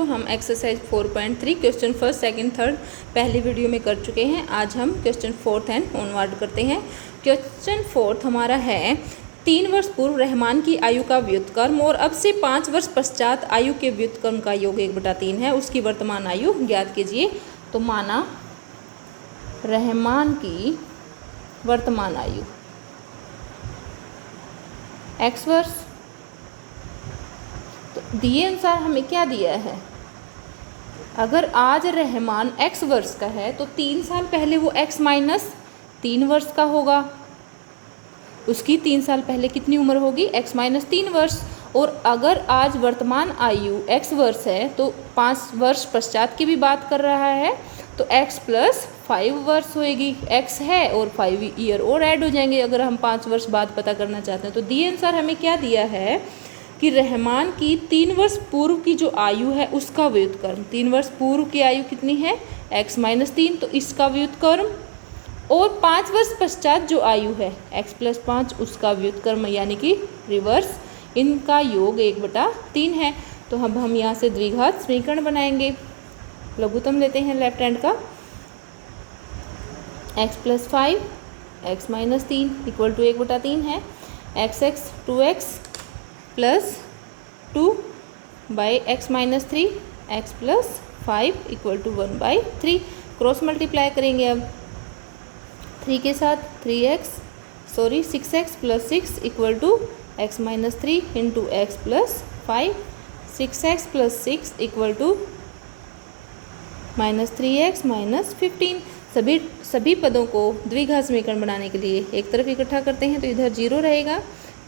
बच्चों, हम exercise 4.3 question first, second, third पहली वीडियो में कर चुके हैं। आज हम क्वेश्चन फोर्थ एंड ऑनवर्ड करते हैं। क्वेश्चन फोर्थ हमारा है 3 वर्ष पूर्व रहमान की आयु का व्युत्क्रम और अब से 5 वर्ष पश्चात आयु के व्युत्क्रम का योग 1/3 है। उसकी वर्तमान आयु ज्ञात कीजिए। तो माना रहमान की वर्तमान आयु x वर्ष, तो दिए अनुसार हमें क्या दिया है, अगर आज रहमान x वर्ष का है तो 3 साल पहले वो x माइनस 3 वर्ष का होगा। उसकी 3 साल पहले कितनी उम्र होगी, x माइनस 3 वर्ष। और अगर आज वर्तमान आयु x वर्ष है तो 5 वर्ष पश्चात की भी बात कर रहा है, तो x प्लस 5 वर्ष होएगी। x है और 5 ईयर और ऐड हो जाएंगे अगर हम 5 वर्ष बाद पता करना चाहते हैं। तो दिए अनुसार हमें क्या दिया है कि रहमान की 3 वर्ष पूर्व की जो आयु है उसका व्युत्क्रम, 3 वर्ष पूर्व की आयु कितनी है, x माइनस 3, तो इसका व्युत्क्रम, और 5 वर्ष पश्चात जो आयु है x प्लस 5 उसका व्युत्क्रम यानी कि रिवर्स, इनका योग 1/3 है। तो अब हम यहाँ से द्विघात समीकरण बनाएंगे। लघुत्तम लेते हैं लेफ्ट हैंड का, x plus 5 x minus 3 equal to 1/3 है। x 2x plus 2 by x minus 3, x plus 5 equal to 1/3। Cross multiply करेंगे अब 3 के साथ 6x plus 6 equal to x minus 3 into x plus 5, 6x plus 6 equal to minus 3x minus 15। सभी पदों को द्विघात समीकरण बनाने के लिए एक तरफ इकट्ठा करते हैं तो इधर 0 रहेगा।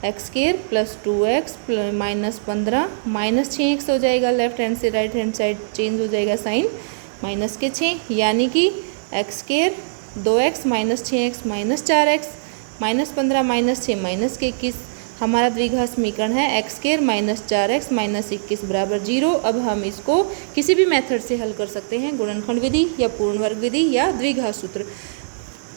X square plus 2x minus 15 minus 6x हो जाएगा। लेफ्ट हैंड से राइट हैंड साइड चेंज हो जाएगा साइन, माइनस के 6 यानी कि x square 2x minus 6x minus 4x minus 15 minus 6 minus के 21। हमारा द्विघात समीकरण है x square minus 4x minus 21 बराबर 0। अब हम इसको किसी भी मेथड से हल कर सकते हैं, गुणनखंड विधि या पूर्ण वर्ग विधि या द्विघात सूत्र।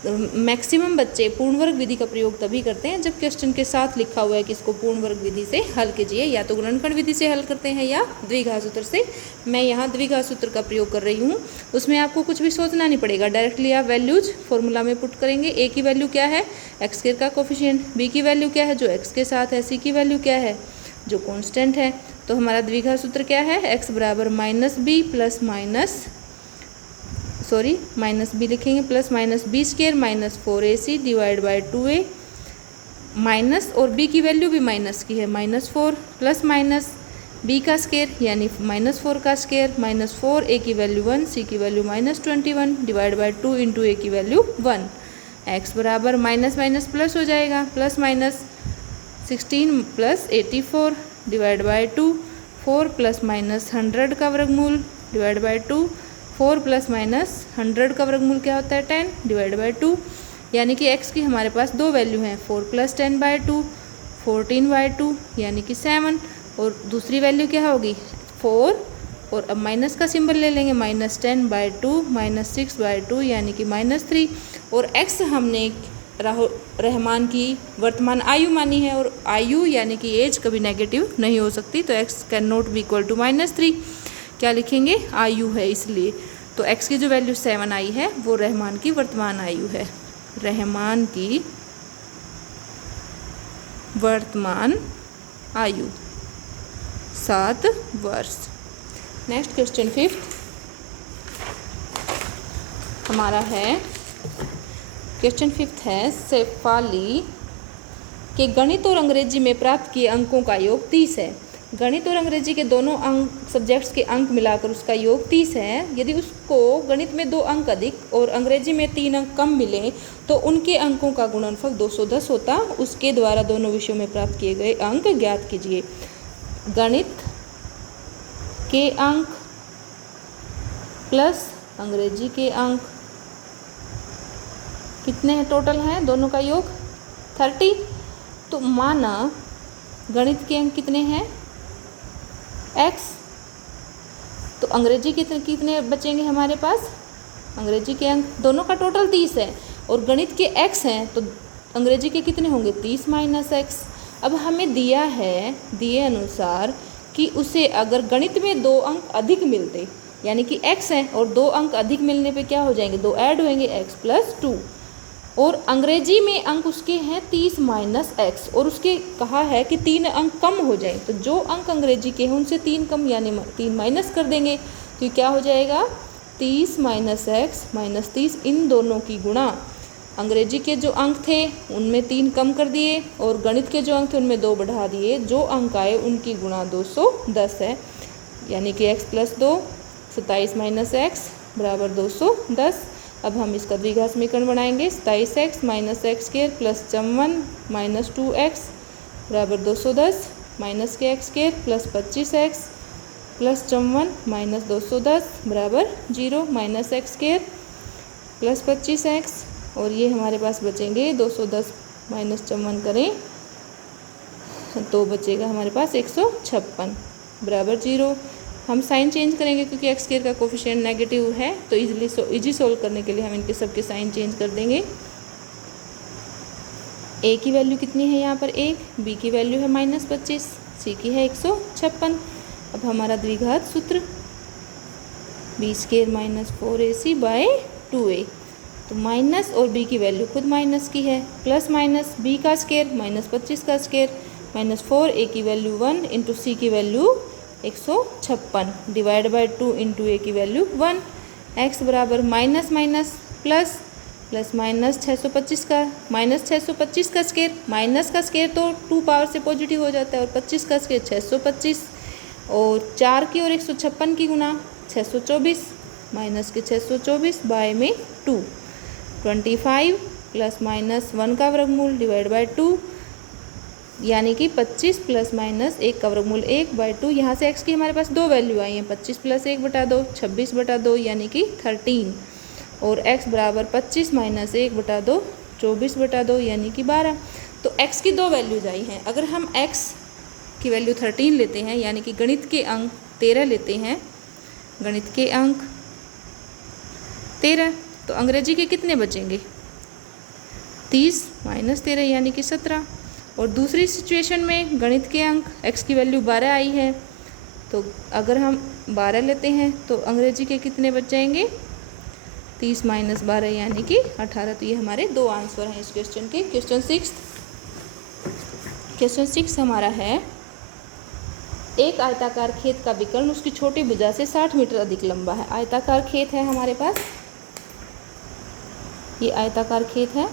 मैक्सिमम बच्चे पूर्ण वर्ग विधि का प्रयोग तभी करते हैं जब क्वेश्चन के साथ लिखा हुआ है कि इसको पूर्ण वर्ग विधि से हल कीजिए, या तो गुणनखंड विधि से हल करते हैं या द्विघात सूत्र से। मैं यहाँ द्विघात सूत्र का प्रयोग कर रही हूँ, उसमें आपको कुछ भी सोचना नहीं पड़ेगा, डायरेक्टली आप वैल्यूज फॉर्मूला में पुट करेंगे। ए की वैल्यू क्या है, एक्स स्क्वायर का कोफिशिएंट, बी की वैल्यू क्या है जो एक्स के साथ है, सी की वैल्यू क्या है जो कॉन्स्टेंट है। तो हमारा द्विघात सूत्र क्या है, एक्स बराबर माइनस बी लिखेंगे plus minus B square minus 4ac divide by 2a minus, और b की वैल्यू भी माइनस की है, माइनस 4 प्लस माइनस b का स्क्वायर यानी माइनस 4 का स्क्वायर माइनस 4, a की वैल्यू 1, c की value minus 21 divide by 2 into a की वैल्यू 1। x बराबर माइनस माइनस प्लस हो जाएगा, plus minus 16 plus 84 divide by 2, 4 plus minus 100 का वर्गमूल डिवाइड बाई 2, 4 प्लस माइनस 100 का वर्गमूल क्या होता है 10 डिवाइड बाई 2, यानी कि x की हमारे पास दो वैल्यू हैं, 4 प्लस 10/2 14/2 यानी कि 7, और दूसरी वैल्यू क्या होगी 4, और अब माइनस का सिंबल ले लेंगे, माइनस 10/2 माइनस 6/2 यानी कि माइनस 3। और x हमने रहमान की वर्तमान आयु मानी है, और आयु यानी कि एज कभी नेगेटिव नहीं हो सकती, तो x can not be equal to -3। क्या लिखेंगे, आयु है इसलिए। तो x की जो वैल्यू 7 आई है वो रहमान की वर्तमान आयु है, रहमान की वर्तमान आयु 7 वर्ष। नेक्स्ट क्वेश्चन 5 हमारा है, क्वेश्चन 5 है शेफाली के गणित और अंग्रेजी में प्राप्त किए अंकों का योग 30 है। गणित और अंग्रेजी के दोनों अंक सब्जेक्ट्स के अंक मिलाकर उसका योग 30 है। यदि उसको गणित में 2 अंक अधिक और अंग्रेजी में 3 अंक कम मिले तो उनके अंकों का गुणनफल 210 होता। उसके द्वारा दोनों विषयों में प्राप्त किए गए अंक ज्ञात कीजिए। गणित के अंक प्लस अंग्रेजी के अंक कितने हैं, टोटल हैं दोनों का योग 30। तो माना गणित के अंक कितने हैं x, तो अंग्रेजी कितने बचेंगे हमारे पास, अंग्रेजी के अंक दोनों का टोटल 30 है, और गणित के x हैं तो अंग्रेजी के कितने होंगे 30 माइनस x। अब हमें दिया है दिए अनुसार कि उसे अगर गणित में 2 अंक अधिक मिलते, यानी कि x है और 2 अंक अधिक मिलने पे क्या हो जाएंगे, 2 ऐड होएंगे, x+2, और अंग्रेजी में अंक उसके हैं 30 माइनस x, और उसके कहा है कि 3 अंक कम हो जाए, तो जो अंक अंग्रेजी के हैं उनसे 3 कम यानी 3 माइनस कर देंगे, तो क्या हो जाएगा 30 माइनस x माइनस 30, इन दोनों की गुणा अंग्रेजी के जो अंक थे उनमें 3 कम कर दिए और गणित के जो अंक थे उनमें 2 बढ़ा दिए, जो अंक आए उनकी गुणा 210 है, यानी कि x+2 27 माइनस x बराबर 210। अब हम इसका द्विघात समीकरण बनाएंगे, 27x minus x² plus 54 minus 2x बराबर 210 माइनस के x² plus 25x plus 54 minus 210 बराबर 0 माइनस x² प्लस 25x, और ये हमारे पास बचेंगे 210 माइनस 54 करें तो बचेगा हमारे पास 156 बराबर 0। हम साइन चेंज करेंगे क्योंकि x² का कोफिशिएंट नेगेटिव है, तो इजी सोल्व करने के लिए हम इनके सबके साइन चेंज कर देंगे। a की वैल्यू कितनी है यहाँ पर 1, b की वैल्यू है -25, c की है 156। अब हमारा द्विघात सूत्र b² minus 4ac bye 2a, तो माइनस और b की वैल्यू खुद माइनस की है, प्लस माइनस b का स्क्वायर माइनस 25 का स्क्वायर माइनस 4, a की वैल्यू 1 इंटू c की value 156 divide by 2 into a की वैल्यू 1, x बराबर minus minus plus plus minus 625 का माइनस 625 का स्क्वायर, माइनस का स्क्वायर तो 2 पावर से पॉजिटिव हो जाता है, और 25 का स्क्वायर 625, और 4 की और 156 की गुना 624 माइनस के 624 बाय में 2, 25 प्लस माइनस 1 का वर्गमूल डिवाइड बाय 2, यानी कि 25 प्लस माइनस 1 का वर्गमूल 1 बाय 2। यहाँ से x की हमारे पास 2 वैल्यू आई हैं, 25 प्लस 1/2 26/2 यानी कि 13, और x बराबर 25 माइनस 1/2 24/2 यानी कि 12। तो x की 2 वैल्यूज आई हैं। अगर हम x की वैल्यू 13 लेते हैं, यानी कि गणित के अंक 13 लेते हैं, गणित के अंक 13, तो अंग्रेजी के कितने बचेंगे 30 माइनस 13 यानी कि 17। और दूसरी सिचुएशन में गणित के अंक x की वैल्यू 12 आई है, तो अगर हम 12 लेते हैं तो अंग्रेजी के कितने बच जाएंगे 30 माइनस 12 यानी कि 18। तो ये हमारे 2 आंसर हैं इस क्वेश्चन के। क्वेश्चन 6 हमारा है, एक आयताकार खेत का विकर्ण उसकी छोटी भुजा से 60 मीटर अधिक लंबा है। आयताकार खेत है हमारे पास, ये आयताकार खेत है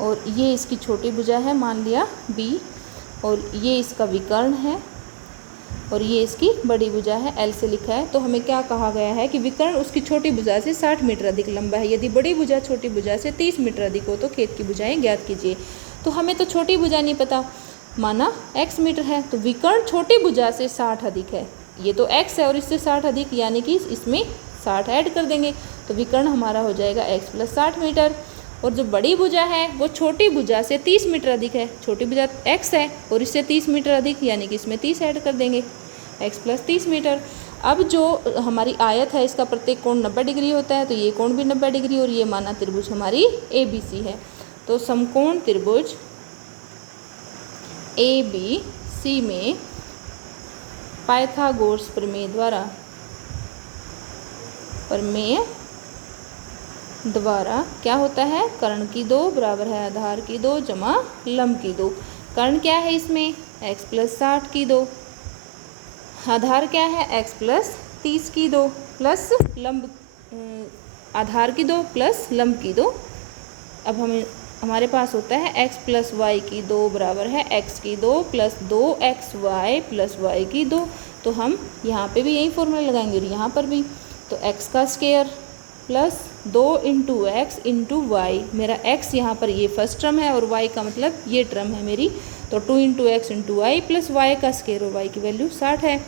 और ये इसकी छोटी भुजा है, मान लिया b, और ये इसका विकर्ण है और ये इसकी बड़ी भुजा है, l से लिखा है। तो हमें क्या कहा गया है कि विकर्ण उसकी छोटी भुजा से 60 मीटर अधिक लंबा है। यदि बड़ी भुजा छोटी भुजा से 30 मीटर अधिक हो तो खेत की भुजाएं ज्ञात कीजिए। तो हमें तो छोटी भुजा नहीं पता, माना x मीटर है, तो विकर्ण छोटी भुजा से 60 अधिक है, ये तो x है और इससे 60 अधिक यानी कि इसमें 60 ऐड कर देंगे, तो विकर्ण हमारा हो जाएगा x प्लस 60 मीटर। और जो बड़ी भुजा है वो छोटी भुजा से 30 मीटर अधिक है, छोटी भुजा x है और इससे 30 मीटर अधिक यानी कि इसमें 30 ऐड कर देंगे, x प्लस 30 मीटर। अब जो हमारी आयत है इसका प्रत्येक कोण 90 डिग्री होता है, तो ये कोण भी 90 डिग्री, और ये माना त्रिभुज हमारी ABC है। तो समकोण त्रिभुज ABC में पाइथागोरस प्रमेय द्वारा क्या होता है, कर्ण की 2 बराबर है आधार की 2 जमा लंब की 2। कर्ण क्या है इसमें x प्लस 60 की 2, आधार क्या है x प्लस 30 की 2 प्लस लंब आधार की 2 प्लस लंब की 2। अब हमारे पास होता है x प्लस वाई की 2 बराबर है x की 2 प्लस 2xy प्लस y की 2। तो हम यहाँ पे भी यही फॉर्मूला लगाएंगे और यहाँ पर भी, तो x का square plus 2 into x into y, मेरा x यहाँ पर ये फर्स्ट टर्म है और y का मतलब ये टर्म है मेरी, तो 2 into x into y plus y का स्क्वायर, और y की वैल्यू 60 है।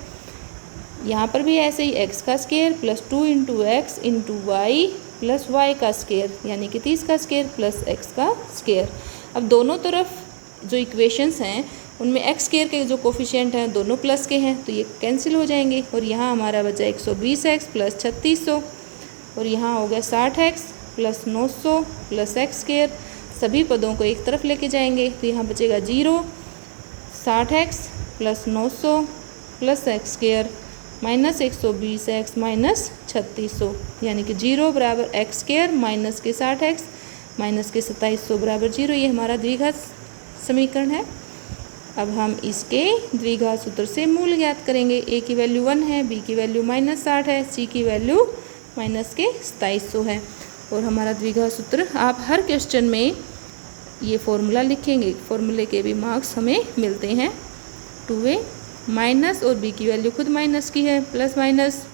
यहाँ पर भी ऐसे ही x का square plus 2 into x into y plus y का स्क्वायर यानी कि 30 का स्क्वायर प्लस x का स्क्वायर। अब दोनों तरफ जो इक्वेशंस हैं उनमें x स्क्वायर के जो कोफिशिएंट हैं दोनों प्लस के हैं, तो ये कैंसिल हो जाएंगे, और यहाँ हमारा बचा 120x प्लस 3600, और यहाँ हो गया 60x plus 900 plus x square. सभी पदों को एक तरफ लेके जाएंगे तो यहाँ बचेगा 0, 60x plus 900 plus x square minus 120x minus 3600 यानी कि 0 बराबर एक्स स्क्वायर माइनस के 60x माइनस के 2700 बराबर 0। ये हमारा द्विघात समीकरण है। अब हम इसके द्विघात सूत्र से मूल ज्ञात करेंगे। a की वैल्यू 1 है, b की वैल्यू माइनस 60 है, c की वैल्यू माइनस के 2700 है। और हमारा द्विघात सूत्र, आप हर क्वेश्चन में ये फॉर्मूला लिखेंगे, फॉर्मूले के भी मार्क्स हमें मिलते हैं। 2a माइनस और b की वैल्यू खुद माइनस की है, प्लस माइनस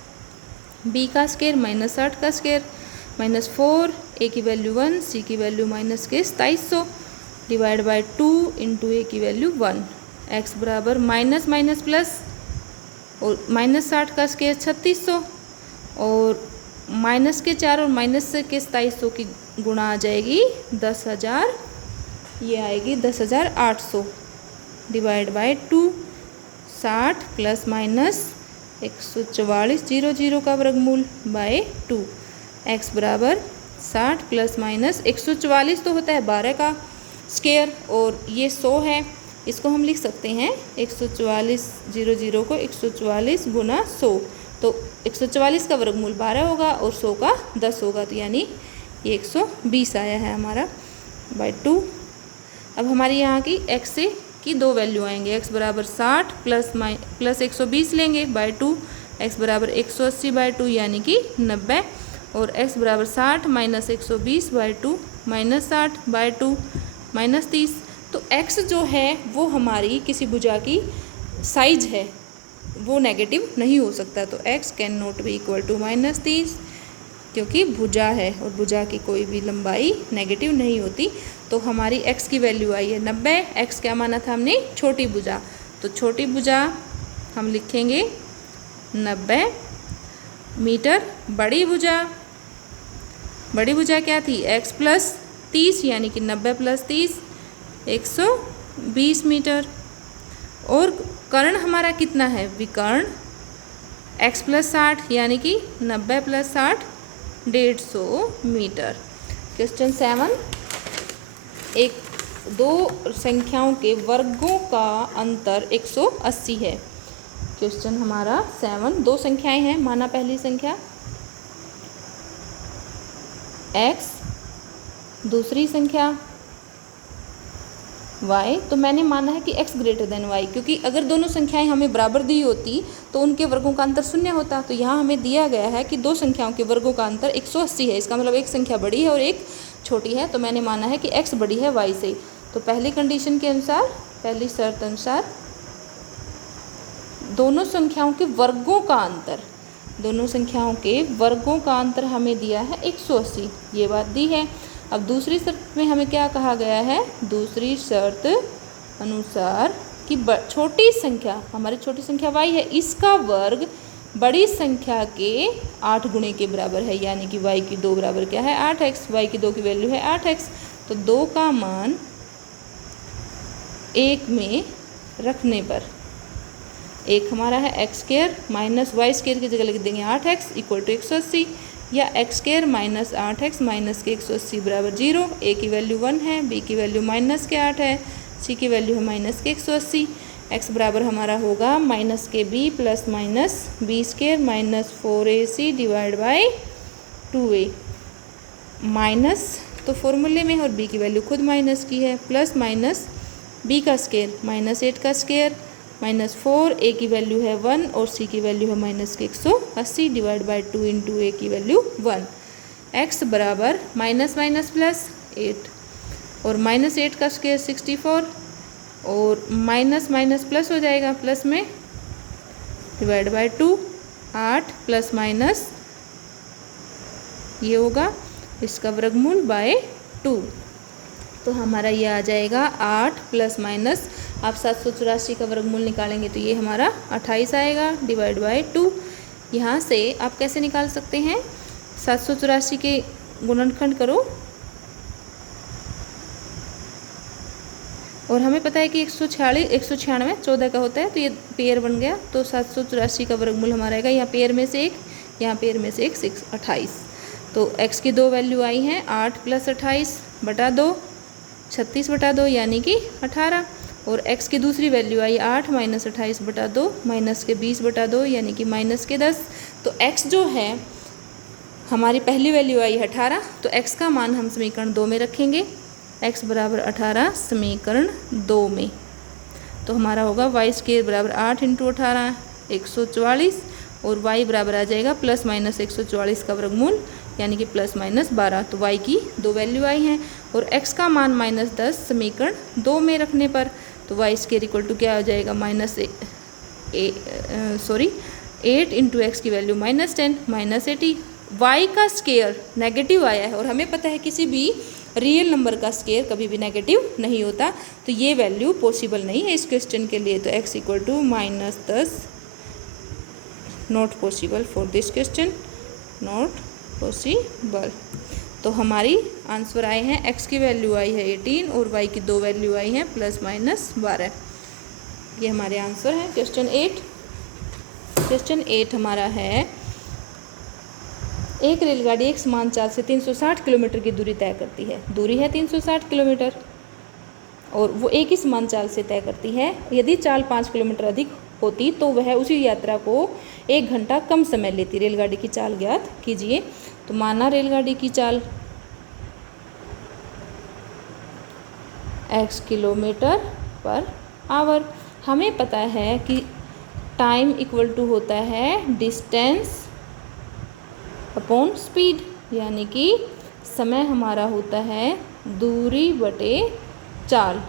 b का स्क्वायर माइनस 60 का स्क्वायर माइनस 4, a की वैल्यू 1, c की वैल्यू माइनस के 2700 डिवाइड बाय 2 इंटू a की वैल्यू 1। x बराबर माइनस माइनस प्लस और माइनस 60 का स्क्वायर 3600 और माइनस के 4 और माइनस के 2700 की गुणा आ जाएगी 10,000, ये आएगी 10,800 डिवाइड बाय 2। 60 प्लस माइनस 144 0 का वर्गमूल बाय 2। x बराबर 60 प्लस माइनस 144 तो होता है 12 का स्क्वायर और ये 100 है, इसको हम लिख सकते हैं 144 0 को 144 गुना 100, तो 144 का वर्गमूल 12 होगा और 100 का 10 होगा, तो यानी ये 120 आया है हमारा बाय 2। अब हमारी यहाँ की x से की दो वैल्यू आएंगे। x बराबर 60 प्लस 120 लेंगे बाय 2, x बराबर 180 बाय 2 यानी कि 90 और x बराबर 60 minus 120 by 2 minus 60 by 2 minus 30। तो x जो है वो हमारी किसी भुजा की साइज है, वो नेगेटिव नहीं हो सकता, तो x can not be equal to minus 30 क्योंकि भुजा है और भुजा की कोई भी लंबाई नेगेटिव नहीं होती। तो हमारी x की वैल्यू आई है 90। x क्या माना था हमने? छोटी भुजा, तो छोटी भुजा हम लिखेंगे 90 मीटर। बड़ी भुजा क्या थी? x प्लस 30 यानी कि 90 प्लस 30 120 मीटर। और कर्ण हमारा कितना है? विकर्ण x प्लस 60 यानी कि 90 प्लस 60 150 मीटर। क्वेश्चन 7, दो संख्याओं के वर्गों का अंतर 180 है। क्वेश्चन हमारा 7, दो संख्याएं हैं, माना पहली संख्या x, दूसरी संख्या y। तो मैंने माना है कि x ग्रेटर देन y, क्योंकि अगर दोनों संख्याएं हमें बराबर दी होती तो उनके वर्गों का अंतर 0 होता। तो यहाँ हमें दिया गया है कि दो संख्याओं के वर्गों का अंतर 180 है, इसका मतलब एक संख्या बड़ी है और एक छोटी है। तो मैंने माना है कि x बड़ी है y से। तो पहली कंडीशन के अनुसार, पहली शर्त अनुसार दोनों संख्याओं के वर्गों का अंतर हमें दिया है 180, ये बात दी है। अब दूसरी शर्त में हमें क्या कहा गया है? दूसरी शर्त अनुसार कि छोटी संख्या, हमारी छोटी संख्या y है, इसका वर्ग बड़ी संख्या के 8 गुणे के बराबर है, यानी कि y की 2 बराबर क्या है? 8x। y की 2 की वैल्यू है 8x, तो 2 का मान 1 में रखने पर, एक हमारा है x square minus y square की जगह लिख देंगे 8x इक्वल टू 180, या x square minus 8x minus के 180 बराबर 0। ए की वैल्यू 1 है, बी की वैल्यू माइनस के 8 है, सी की वैल्यू है माइनस के 180। एक्स बराबर हमारा होगा माइनस के B plus minus B square minus 4ac divide by 2a। Minus तो फॉर्मूले में, और बी की वैल्यू खुद माइनस की है, प्लस माइनस बी का स्क्वायर माइनस 8 का स्क्वायर माइनस 4, ए की वैल्यू है 1 और सी की वैल्यू है माइनस के 180 डिवाइड बाई 2 इंटू ए की वैल्यू 1। एक्स बराबर माइनस माइनस प्लस 8 और माइनस 8 का स्क्वायर 64 और माइनस माइनस प्लस हो जाएगा, प्लस में डिवाइड बाई 2, 8 प्लस माइनस ये होगा इसका वर्गमूल बाय 2। तो हमारा ये आ जाएगा 8 प्लस माइनस, आप 784 का वर्गमूल निकालेंगे तो ये हमारा 28 आएगा डिवाइड बाय 2। यहाँ से आप कैसे निकाल सकते हैं? 784 के गुणनखंड करो और हमें पता है कि 196 14 का होता है, तो ये पेयर बन गया। तो 784 का वर्गमूल हमारा आएगा, यहाँ पेयर में से 1, यहाँ पेयर में से 1, 28। तो x की 2 वैल्यू आई हैं 8 प्लस 28 बटा 2, 36 बटा 2 यानी कि 18। और x की दूसरी वैल्यू आई 8 माइनस 28/2 माइनस के 20/2 यानी कि माइनस के 10। तो x जो है हमारी पहली वैल्यू आई 18, तो x का मान हम समीकरण 2 में रखेंगे। x बराबर 18 समीकरण 2 में, तो हमारा होगा y² बराबर 8 × 18 144 और y बराबर आ जाएगा प्लस माइनस 144 का वर्गमूल यानी कि प्लस माइनस 12। तो y की दो वैल्यू आई हैं और x का मान -10 समीकरण 2 में रखने पर तो y² इक्वल टू क्या हो जाएगा -8 × x की वैल्यू -10 -80। y का स्केयर नेगेटिव आया है और हमें पता है किसी भी रियल नंबर का स्केयर कभी भी नेगेटिव नहीं होता, तो ये वैल्यू पॉसिबल नहीं है इस क्वेश्चन के लिए। तो x equal to -10 not possible for this question, not possible. तो हमारी आंसर आए हैं x की वैल्यू आई है 18 और y की दो वैल्यू आई हैं प्लस माइनस 12। ये हमारे आंसर हैं क्वेश्चन 8। क्वेश्चन 8 हमारा है, एक रेलगाड़ी एक समान चाल से 360 किलोमीटर की दूरी तय करती है। दूरी है 360 किलोमीटर और वो एक ही समान चाल से तय करती है। यदि चाल 5 किलोमीटर अधिक होती तो वह उसी यात्रा को 1 घंटा कम समय लेती। रेलगाड़ी की चाल ज्ञात कीजिए। तो माना रेलगाड़ी की चाल x किलोमीटर पर आवर, हमें पता है कि टाइम इक्वल टू होता है डिस्टेंस अपॉन स्पीड, यानी कि समय हमारा होता है दूरी बटे चाल।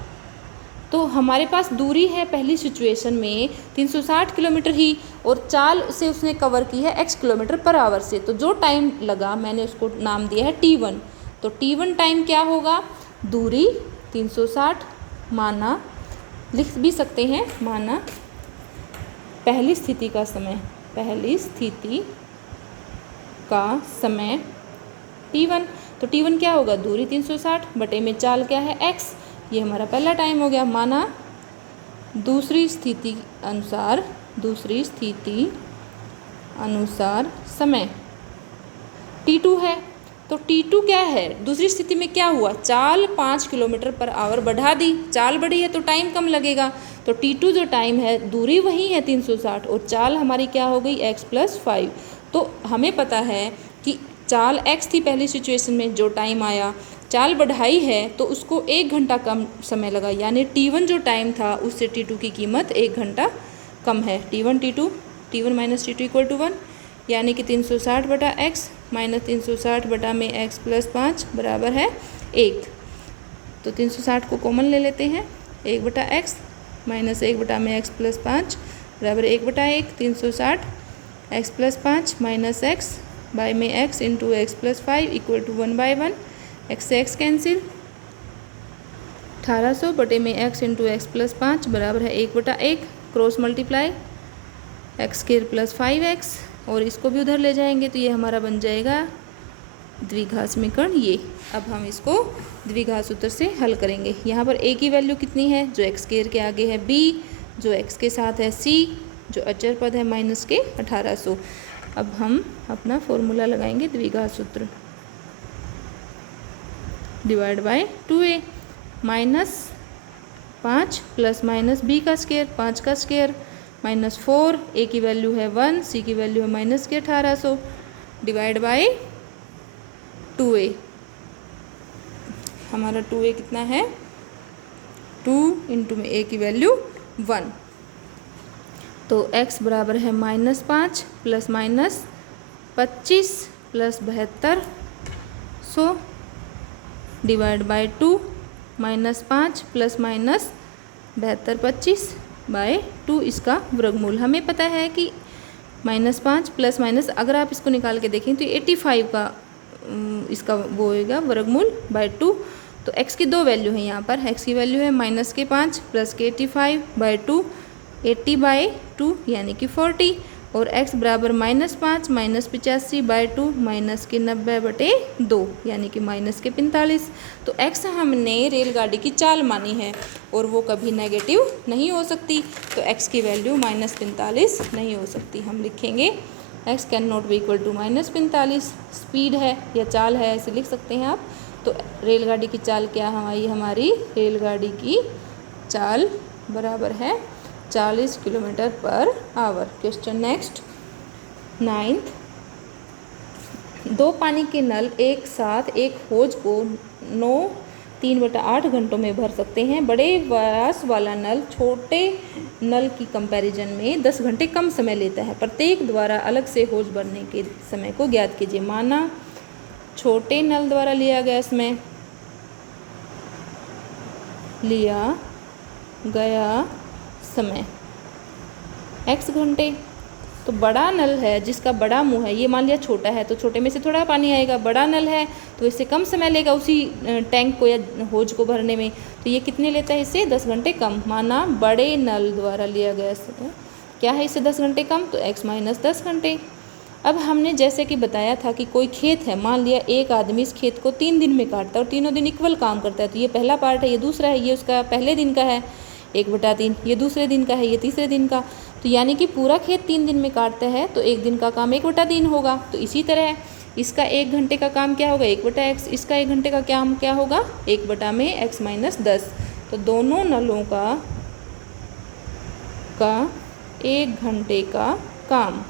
तो हमारे पास दूरी है पहली सिचुएशन में 360 किलोमीटर ही और चाल से उसने कवर की है x किलोमीटर पर आवर से। तो जो टाइम लगा मैंने उसको नाम दिया है t1। तो t1 टाइम क्या होगा, दूरी 360 माना, लिख भी सकते हैं माना पहली स्थिति का समय, पहली स्थिति का समय t1। तो t1 क्या होगा, दूरी 360 बटे में चाल क्या है x, ये हमारा पहला टाइम हो गया। माना दूसरी स्थिति अनुसार समय t2 है। तो t2 क्या है, दूसरी स्थिति में क्या हुआ, चाल 5 किलोमीटर पर आवर बढ़ा दी, चाल बढ़ी है तो टाइम कम लगेगा। तो t2 जो टाइम है, दूरी वही है 360 और चाल हमारी क्या हो गई x + 5। तो हमें पता है कि चाल x थी पहली सिचुएशन में, जो टाइम आया चाल बढ़ाई है तो उसको 1 घंटा कम समय लगा, यानी t1 जो टाइम था उससे t2 की कीमत 1 घंटा कम है। t1 - t2 = 1, यानी कि 360 बटा x माइनस 360 बटा में x + 5 बराबर है 1। तो 360 को कॉमन ले लेते हैं, 1 बटा x माइनस 1 बटा में x + 5 बराबर 1 बटा 1। 360 x + 5 माइनस x बाय में x into x + 5 equal to 1/1। x से x कैंसिल, 1800 बटे में x इंटू x + 5 बराबर है 1 बटा 1। क्रॉस मल्टीप्लाई x² + 5x और इसको भी उधर ले जाएंगे तो ये हमारा बन जाएगा द्विघात समीकरण ये। अब हम इसको द्विघात सूत्र से हल करेंगे। यहाँ पर a की वैल्यू कितनी है, जो x² के आगे है b, जो x के साथ है c, जो अचर पद है माइनस के 1800। अब हम अपना फॉर्मूला लगाएंगे द्विघात सूत्र, divide by 2a -5 plus minus b का स्क्वायर 5 का स्क्वायर -4, a की वैल्यू है 1, c की वैल्यू है माइनस के 1800 डिवाइड बाय 2a। हमारा 2a कितना है, 2 इंटू में a की वैल्यू 1। तो x बराबर है -5 plus minus 25 plus 7200 divide by 2 -5 plus minus 72 25 by 2 इसका वर्गमूल। हमें पता है कि -5 प्लस माइनस अगर आप इसको निकाल के देखें तो 85 का इसका वो होएगा वर्गमूल बाय 2। तो x की दो वैल्यू है यहाँ पर, x की वैल्यू है -5 प्लस के 85 बाय 2 80/2 यानी कि 40 और x बराबर -5 माइनस 85 बाय 2 माइनस के 90/2 यानी कि माइनस के 45। तो x हमने रेलगाड़ी की चाल मानी है और वो कभी नेगेटिव नहीं हो सकती, तो x की वैल्यू -45 नहीं हो सकती। हम लिखेंगे x can not be equal to -45। Speed है या चाल है ऐसे लिख सकते हैं आप। तो रेलगाड़ी की चाल क्या हमारी रेलगाड़ी की चाल बराबर है 40 kilometre per hour. Question next 9th, 2 पानी के नल एक साथ एक होज को 3/8 घंटों में भर सकते हैं। बड़े व्यास वाला नल छोटे नल की कंपैरिजन में 10 घंटे कम समय लेता है। प्रत्येक द्वारा अलग से होज भरने के समय को ज्ञात कीजिए। माना छोटे नल द्वारा लिया गया समय x घंटे। तो बड़ा नल है जिसका बड़ा मुंह है, ये मान लिया छोटा है तो छोटे में से थोड़ा पानी आएगा। बड़ा नल है तो इससे कम समय लेगा उसी टैंक को या होज को भरने में, तो ये कितने लेता है, इससे 10 घंटे कम। माना बड़े नल द्वारा लिया गया समय क्या है, इससे 10 घंटे कम, तो x माइनस 10 घंटे। अब हमने जैसे कि बताया था कि कोई खेत है, मान लिया एक आदमी इस खेत को 3 दिन में काटता है और तीनों दिन इक्वल काम करता है। तो ये पहला पार्ट है, ये दूसरा है, ये उसका पहले दिन का है 1/3, ये दूसरे दिन का है, ये तीसरे दिन का। तो यानी कि पूरा खेत 3 दिन में काटता है तो एक दिन का काम 1/3 होगा। तो इसी तरह इसका 1 घंटे का काम क्या होगा, 1/x। इसका 1 घंटे का काम क्या होगा, 1/x माइनस 10। तो दोनों नलों का 1 घंटे का काम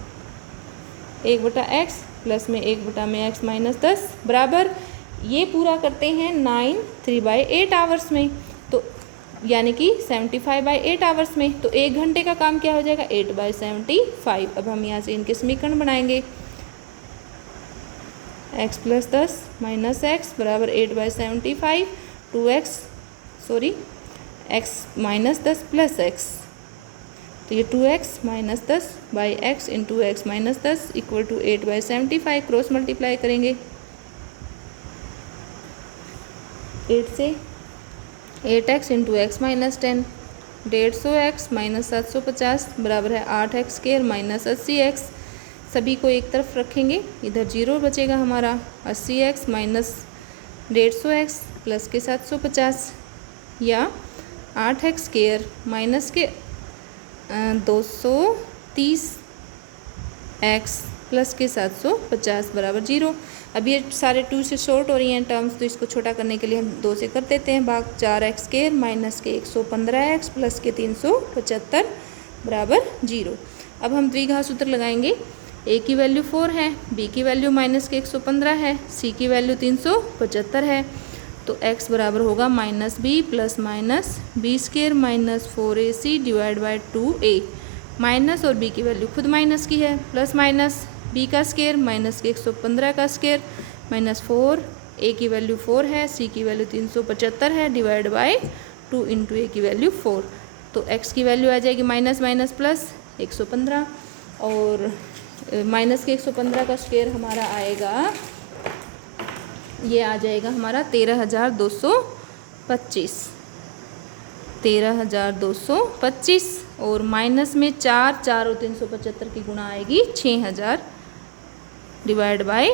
1/x प्लस में 1/x माइनस 10 बराबर, ये पूरा करते हैं 9 3/8 आवर्स में, तो यानी कि 75/8 आवर्स में। तो 1 घंटे का काम क्या हो जाएगा, 8/75। अब हम यहाँ से इनके समीकरण बनाएंगे। x प्लस 10 माइनस x बराबर 8/75, x माइनस 10 प्लस x, तो ये 2x minus 10 by x into x minus 10 equal to 8/75। Cross multiply करेंगे 8 से 8x into x minus 10, 150x minus 750 बराबर है 8x स्क्वायर माइनस 80x। सभी को एक तरफ रखेंगे, इधर 0 बचेगा हमारा। 80x माइनस 150x प्लस के 750 या 8x स्क्वायर माइनस के 230x प्लस के 750 बराबर 0। अब ये सारे 2 से शॉर्ट हो रही हैं टर्म्स, तो इसको छोटा करने के लिए हम 2 से कर देते हैं भाग। 4x स्क्वायर माइनस के 115x प्लस के 375 बराबर 0। अब हम द्विघात सूत्र लगाएंगे। a की वैल्यू 4 है, b की वैल्यू माइनस के 115 है, c की वैल्यू 375 है। तो x बराबर होगा minus b plus minus B square minus 4ac divide by 2a। Minus और b की वैल्यू खुद माइनस की है, प्लस माइनस b का स्क्वायर माइनस के 115 का स्क्वायर माइनस 4, a की वैल्यू 4 है, c की वैल्यू 375 है डिवाइड बाई 2 इंटू a की वैल्यू 4। तो x की वैल्यू आ जाएगी माइनस माइनस प्लस 115 और माइनस के 115 का स्क्वायर हमारा आएगा, ये आ जाएगा हमारा 13,225 और माइनस में 4 और 375 की गुणा आएगी 6000 divide by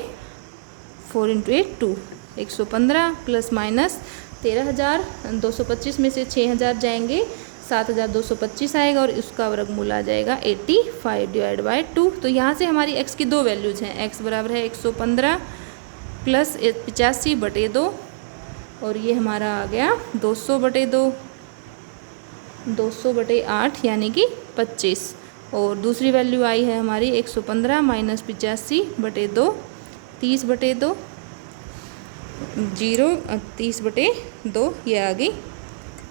4 into 8 2। 115 plus minus 13,225 में से 6000 जाएंगे 7225 आएगा और उसका वर्गमूल आ जाएगा 85 डिवाइड बाई 2। तो यहाँ से हमारी x की 2 वैल्यूज हैं, x बराबर है 115 प्लस 85/2 और ये हमारा आ गया 200/8 यानी कि 25। और दूसरी वैल्यू आई है हमारी 115 माइनस 85/2 30/2 0 30/2 ये आ गई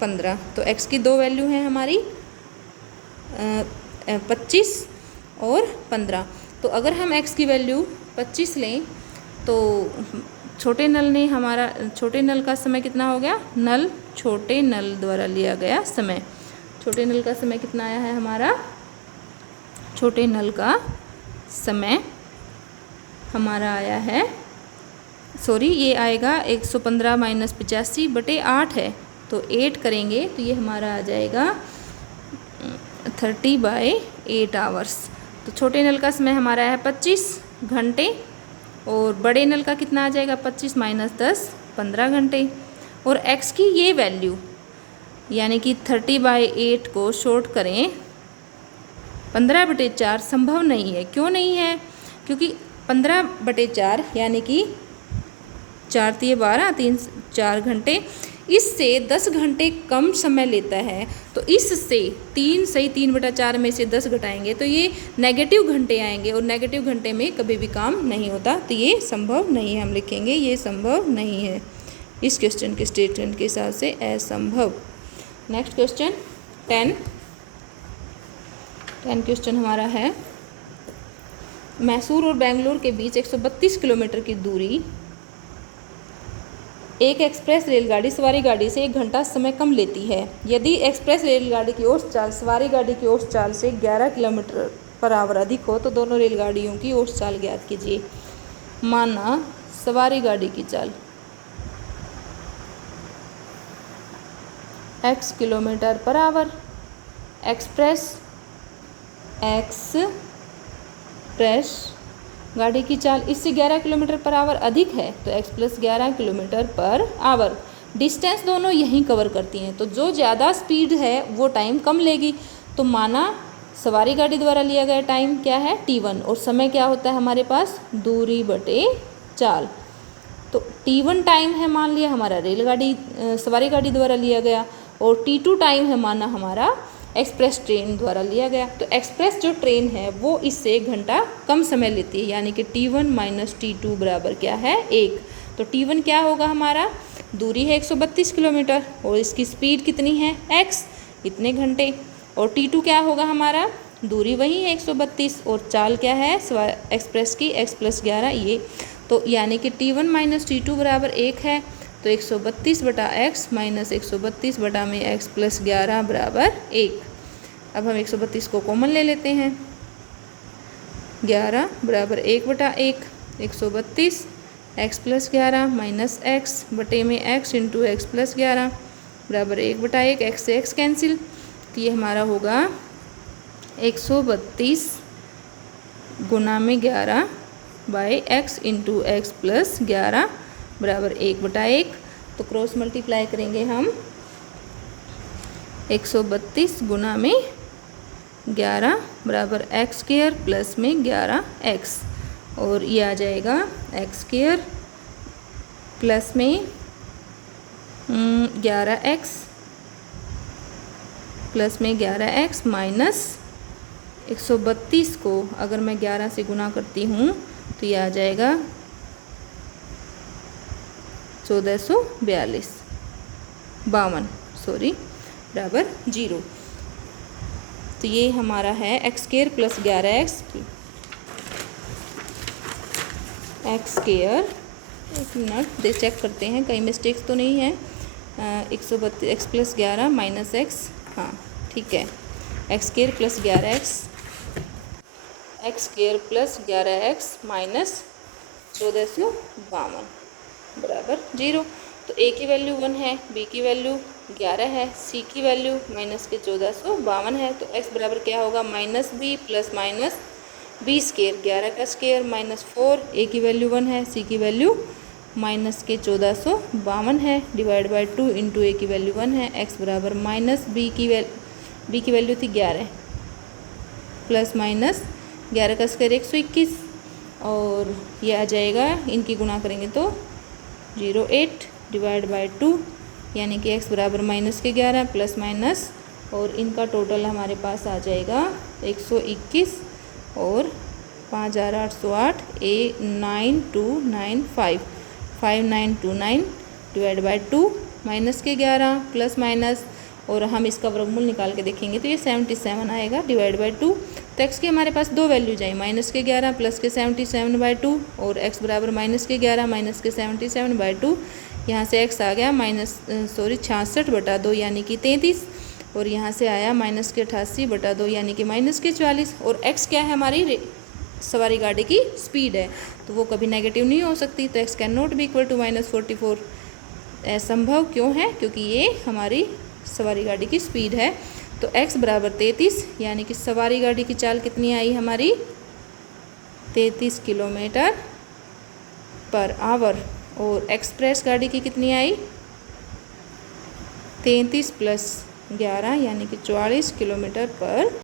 15। तो x की 2 वैल्यू हैं हमारी 25 और 15। तो अगर हम x की वैल्यू 25 लें तो छोटे नल का समय कितना हो गया, छोटे नल द्वारा लिया गया समय, छोटे नल का समय कितना आया है हमारा, छोटे नल का समय हमारा आया है, ये आएगा 115 माइनस 85/8 है, तो 8 करेंगे तो ये हमारा आ जाएगा 30/8 आवर्स। तो छोटे नल का समय हमारा है 25 घंटे और बड़े नल का कितना आ जाएगा 25 माइनस 10 15 घंटे। और x की ये वैल्यू यानी कि 30/8 को शॉर्ट करें 15/4 संभव नहीं है। क्यों नहीं है, क्योंकि 15/4 यानी कि 4 × 12 3 4 घंटे, इससे 10 घंटे कम समय लेता है, तो इससे 3 सही 3/4 में से 10 घटाएंगे तो ये नेगेटिव घंटे आएंगे, और नेगेटिव घंटे में कभी भी काम नहीं होता, तो ये संभव नहीं है। हम लिखेंगे ये संभव नहीं है, इस क्वेश्चन के स्टेटमेंट के हिसाब से असंभव। नेक्स्ट क्वेश्चन 10 क्वेश्चन हमारा है, मैसूर और बेंगलोर के बीच 132 किलोमीटर की दूरी एक एक्सप्रेस रेलगाड़ी सवारी गाड़ी से 1 घंटा समय कम लेती है। यदि एक्सप्रेस रेलगाड़ी की औसत चाल सवारी गाड़ी की औसत चाल से 11 किलोमीटर/आवर अधिक हो तो दोनों रेलगाड़ियों की औसत चाल ज्ञात कीजिए। माना सवारी गाड़ी की चाल x किलोमीटर/आवर, एक्सप्रेस गाड़ी की चाल इससे 11 किलोमीटर/आवर अधिक है तो x + 11 किलोमीटर/आवर। डिस्टेंस दोनों यहीं कवर करती हैं, तो जो ज़्यादा स्पीड है वो टाइम कम लेगी। तो माना सवारी गाड़ी द्वारा लिया गया टाइम क्या है t1, और समय क्या होता है हमारे पास दूरी बटे चाल। तो t1 टाइम है मान लिया हमारा रेलगाड़ी सवारी गाड़ी द्वारा लिया गया, और t2 टाइम है माना हमारा एक्सप्रेस ट्रेन द्वारा लिया गया। तो एक्सप्रेस जो ट्रेन है वो इससे 1 घंटा कम समय लेती है, यानी कि t1 - t2 बराबर क्या है 1। तो t1 क्या होगा हमारा, दूरी है 132 किलोमीटर और इसकी स्पीड कितनी है x, इतने घंटे। और t2 क्या होगा हमारा, दूरी वही है 132 और चाल क्या है एक्सप्रेस की x + 11 ये। तो यानी कि t1 - t2 बराबर 1 है, तो 132/x - 132 में x + 11 बराबर 1। अब हम 132 को कॉमन ले लेते हैं, 11 बराबर 1/1, 132 x + 11 माइनस x बटे में x इंटू x + 11 बराबर 1/1, x से x कैंसिल, तो ये हमारा होगा 132 गुना में 11 बाई x इंटू x + 11 बराबर 1/1। तो क्रॉस मल्टीप्लाई करेंगे हम 132 गुना में 11 बराबर x² प्लस में 11x, और ये आ जाएगा x² प्लस में 11x प्लस में 11x माइनस 132 को अगर मैं 11 से गुना करती हूँ तो ये आ जाएगा 1442 बराबर 0। तो ये हमारा है x² प्लस 11x x², एक मिनट दे चेक करते हैं कहीं मिस्टेक्स तो नहीं है। 132 x + 11 माइनस x, हाँ ठीक है, x² plus 11x x² plus 11x minus 1452 बराबर 0। तो a की वैल्यू 1 है, b की वैल्यू 11 है, c की वैल्यू माइनस के 1452 है। तो x बराबर क्या होगा -b प्लस माइनस b², 11 का स्क्वायर माइनस 4, a की वैल्यू 1 है, c की वैल्यू माइनस के 1452 है, डिवाइड बाई 2 इंटू a की वैल्यू 1 है। x बराबर माइनस b की वैल्यू थी 11 प्लस माइनस 11 का स्क्वायर 121, और ये आ जाएगा इनकी गुणा करेंगे तो 08 डिवाइड बाई 2, यानी कि x बराबर माइनस के 11 प्लस माइनस, और इनका टोटल हमारे पास आ जाएगा 121 और 5808 9295 5929 डिवाइड बाई 2 माइनस के 11 प्लस माइनस, और हम इसका वर्गमूल निकाल के देखेंगे तो ये 77 आएगा डिवाइड बाई 2। तो x के हमारे पास दो वैल्यूज आई, माइनस के 11 प्लस के 77/2, और x बराबर माइनस के 11 माइनस के 77/2। यहाँ से x आ गया 66/2 यानी कि 33, और यहाँ से आया माइनस के 88/2 यानी कि माइनस के 44। और x क्या है हमारी सवारी गाड़ी की स्पीड है, तो वो कभी नेगेटिव नहीं हो सकती, तो x can not be equal to -44। असंभव क्यों है, क्योंकि ये हमारी सवारी गाड़ी की स्पीड है। तो x बराबर 33, यानी कि सवारी गाड़ी की चाल कितनी आई हमारी 33 किलोमीटर/आवर, और एक्सप्रेस गाड़ी की कितनी आई 33 + 11 यानी कि 44 किलोमीटर पर